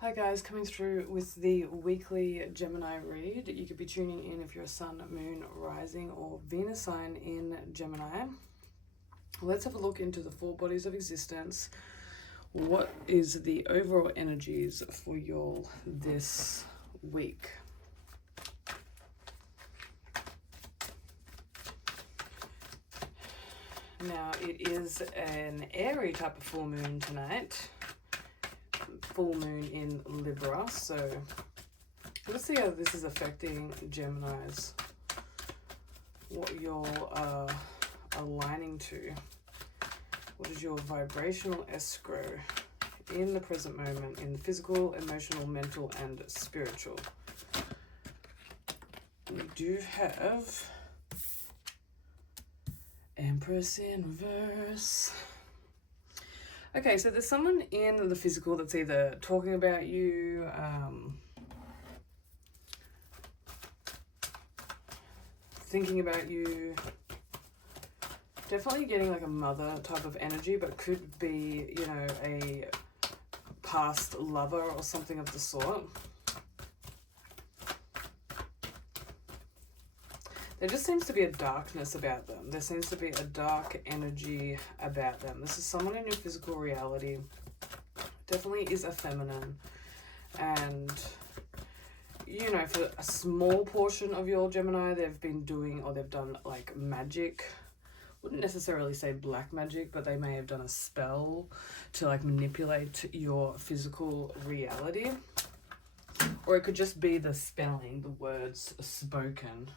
Hi guys, coming through with the weekly Gemini read. You could be tuning in if you're a Sun, Moon, Rising, or Venus sign in Gemini. Let's have a look into the four bodies of existence. What is the overall energies for y'all this week? Now, it is an airy type of full moon tonight. Full moon in Libra, so let's see how this is affecting Geminis, what you're aligning to. What is your vibrational escrow in the present moment, in the physical, emotional, mental, and spiritual? We do have Empress in reverse. Okay, so there's someone in the physical that's either talking about you, thinking about you, definitely getting like a mother type of energy, but could be, you know, a past lover or something of the sort. There just seems to be a darkness about them. There seems to be a dark energy about them. This is someone in your physical reality. Definitely is a feminine. And, you know, for a small portion of your Gemini, they've been doing, or they've done like magic. Wouldn't necessarily say black magic, but they may have done a spell to like manipulate your physical reality. Or it could just be the spelling, the words spoken.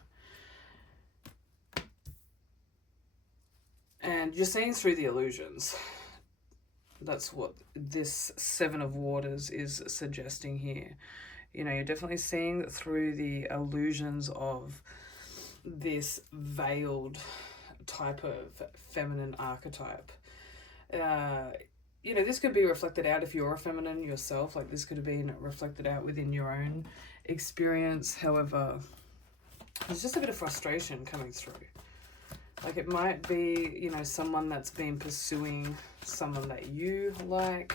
And you're seeing through the illusions. That's what this Seven of Waters is suggesting here. You know, you're definitely seeing through the illusions of this veiled type of feminine archetype. You know, this could be reflected out if you're a feminine yourself. Like, this could have been reflected out within your own experience. However, there's just a bit of frustration coming through. Like, it might be, you know, someone that's been pursuing someone that you like.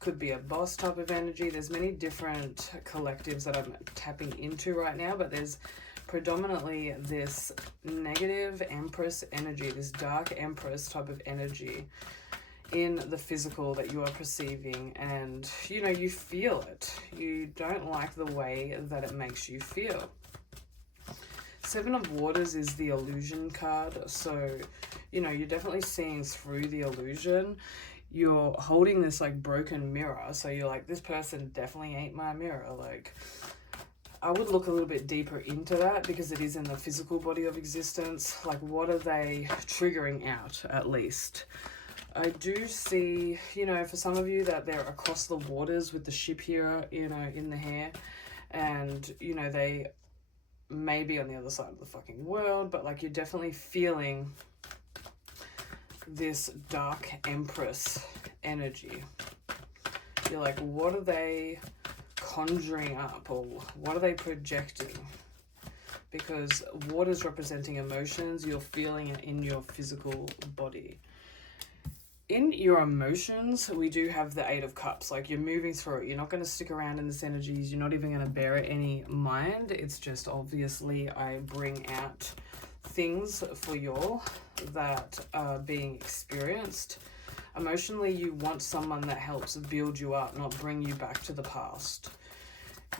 Could be a boss type of energy. There's many different collectives that I'm tapping into right now, but there's predominantly this negative Empress energy, this dark Empress type of energy in the physical that you are perceiving, and, you know, you feel it. You don't like the way that it makes you feel. Seven of Waters is the illusion card, so, you know, you're definitely seeing through the illusion. You're holding this like broken mirror, so you're like, this person definitely ain't my mirror. Like, I would look a little bit deeper into that, because it is in the physical body of existence. Like, what are they triggering out, at least? I do see, you know, for some of you that they're across the waters with the ship here, you know, in the hair, and, you know, they maybe on the other side of the fucking world, but like, you're definitely feeling this dark Empress energy. You're like, what are they conjuring up, or what are they projecting? Because water's representing emotions. You're feeling it in your physical body. In your emotions, we do have the Eight of Cups. Like, you're moving through it. You're not going to stick around in this energy. You're not even going to bear it any mind. It's just, obviously, I bring out things for y'all that are being experienced. Emotionally, you want someone that helps build you up, not bring you back to the past.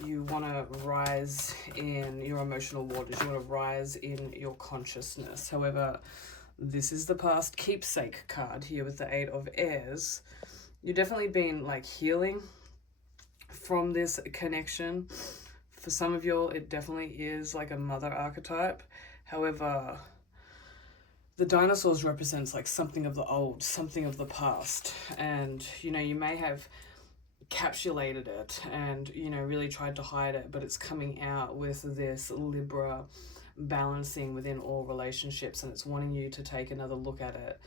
You want to rise in your emotional waters. You want to rise in your consciousness. However, this is the past keepsake card here with the Eight of Airs. You've definitely been like healing from this connection. For some of y'all, it definitely is like a mother archetype. However, the dinosaurs represents like something of the old, something of the past. And, you know, you may have encapsulated it and, you know, really tried to hide it, but it's coming out with this Libra balancing within all relationships, and it's wanting you to take another look at it.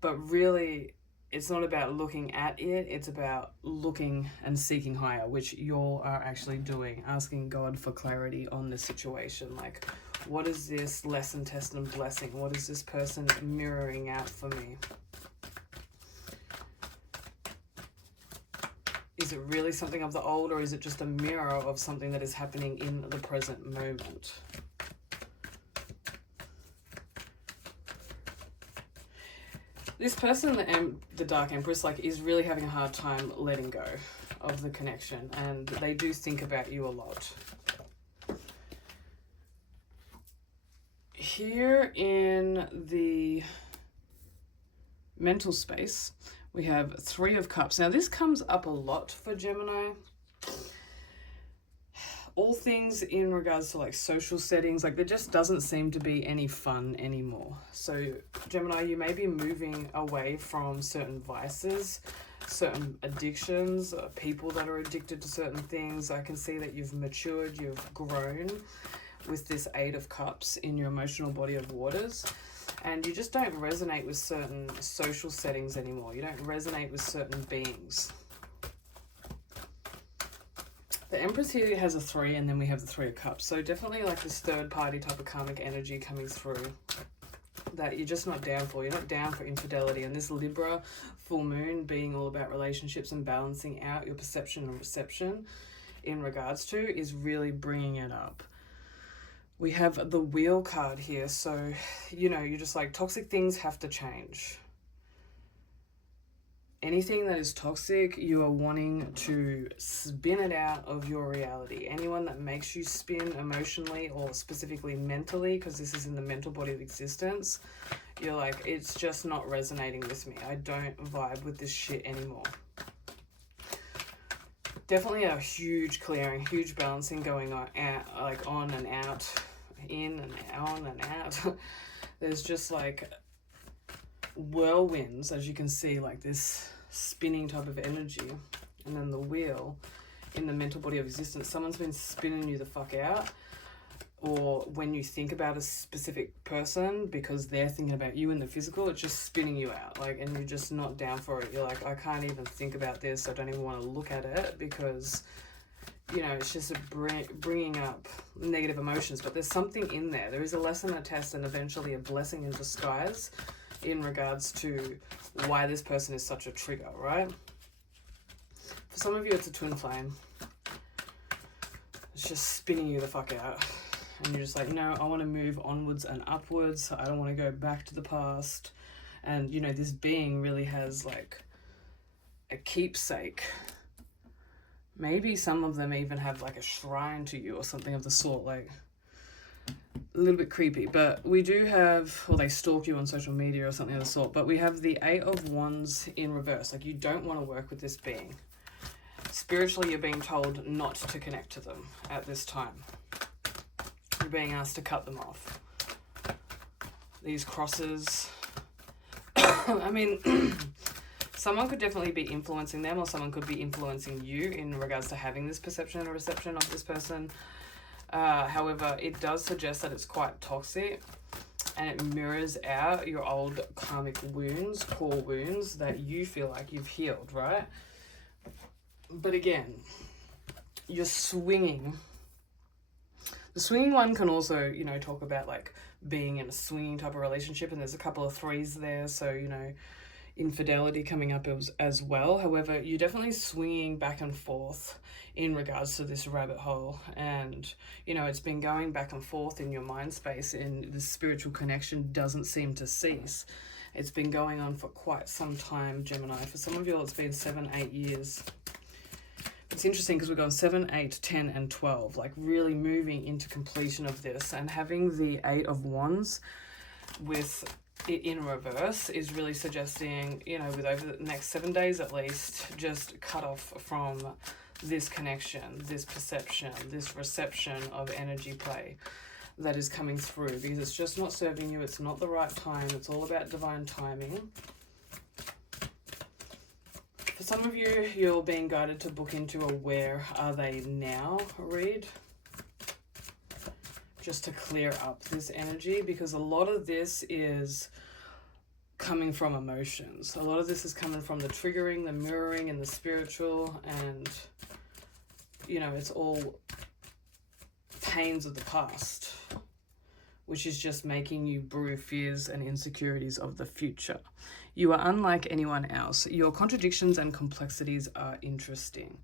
But really, it's not about looking at it, it's about looking and seeking higher, which you are actually doing, asking God for clarity on the situation. Like, what is this lesson, test, and blessing? What is this person mirroring out for me? Is Is it really something of the old, or is it just a mirror of something that is happening in the present moment? This person, the Dark Empress, like, is really having a hard time letting go of the connection, and they do think about you a lot. Here in the mental space, we have Three of Cups. Now, this comes up a lot for Gemini. All things in regards to like social settings, like there just doesn't seem to be any fun anymore. So Gemini, you may be moving away from certain vices, certain addictions, people that are addicted to certain things. I can see that you've matured, you've grown with this Eight of Cups in your emotional body of waters, and you just don't resonate with certain social settings anymore. You don't resonate with certain beings. The Empress here has a 3, and then we have the Three of Cups. So definitely like this third party type of karmic energy coming through that you're just not down for. You're not down for infidelity. And this Libra full moon being all about relationships and balancing out your perception and reception in regards to is really bringing it up. We have the Wheel card here. So, you know, you're just like, toxic things have to change. Anything that is toxic, you are wanting to spin it out of your reality. Anyone that makes you spin emotionally or specifically mentally, because this is in the mental body of existence, you're like, it's just not resonating with me. I don't vibe with this shit anymore. Definitely a huge clearing, huge balancing going on, like on and out, in and on and out. There's just like whirlwinds, as you can see, like this spinning type of energy. And then the wheel in the mental body of existence, someone's been spinning you the fuck out. Or when you think about a specific person because they're thinking about you in the physical, it's just spinning you out, like, and you're just not down for it. You're like, I can't even think about this, I don't even want to look at it, because you know, it's just bringing up negative emotions. But there's something in there. There is a lesson, a test, and eventually a blessing in disguise in regards to why this person is such a trigger, right? For some of you, it's a twin flame. It's just spinning you the fuck out. And you're just like, no, I want to move onwards and upwards. I don't want to go back to the past. And, you know, this being really has like a keepsake. Maybe some of them even have like a shrine to you or something of the sort, like a little bit creepy. But we do have, or they stalk you on social media or something of the sort, but we have the Eight of Wands in reverse. Like, you don't want to work with this being. Spiritually, you're being told not to connect to them at this time. You're being asked to cut them off. These crosses, I mean, someone could definitely be influencing them, or someone could be influencing you in regards to having this perception and reception of this person. However, it does suggest that it's quite toxic, and it mirrors out your old karmic wounds, core wounds that you feel like you've healed, right? But again, you're swinging. The swinging one can also, you know, talk about like being in a swinging type of relationship, and there's a couple of 3s there, so, you know, infidelity coming up as well. However, you're definitely swinging back and forth in regards to this rabbit hole, and, you know, it's been going back and forth in your mind space, and the spiritual connection doesn't seem to cease. It's been going on for quite some time, Gemini. For some of you, it's been 7-8 years. It's interesting because we've gone 7, 8, 10, and 12, like really moving into completion of this, and having the Eight of Wands with it in reverse is really suggesting, you know, with over the next 7 days at least, just cut off from this connection, this perception, this reception of energy play that is coming through, because it's just not serving you. It's not the right time. It's all about divine timing. For some of you, you're being guided to book into a Where Are They Now read, just to clear up this energy, because a lot of this is coming from emotions. A lot of this is coming from the triggering, the mirroring, and the spiritual, and, you know, it's all pains of the past, which is just making you brew fears and insecurities of the future. You are unlike anyone else. Your contradictions and complexities are interesting.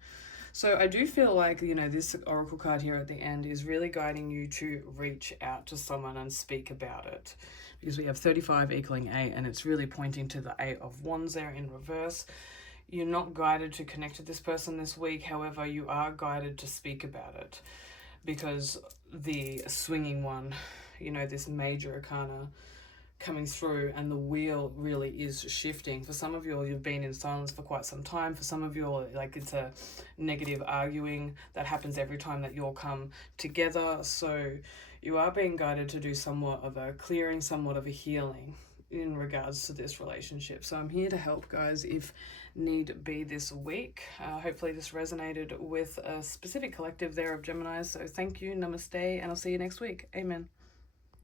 So I do feel like, you know, this oracle card here at the end is really guiding you to reach out to someone and speak about it. Because we have 35 equaling 8, and it's really pointing to the 8 of Wands there in reverse. You're not guided to connect to this person this week. However, you are guided to speak about it. Because the swinging one, you know, this major arcana coming through, and the wheel really is shifting. For some of you, you've been in silence for quite some time. For some of you, like, it's a negative arguing that happens every time that you all come together. So you are being guided to do somewhat of a clearing, somewhat of a healing in regards to this relationship. So I'm here to help, guys, if need be this week. Hopefully this resonated with a specific collective there of Geminis. So thank you, namaste, and I'll see you next week. Amen.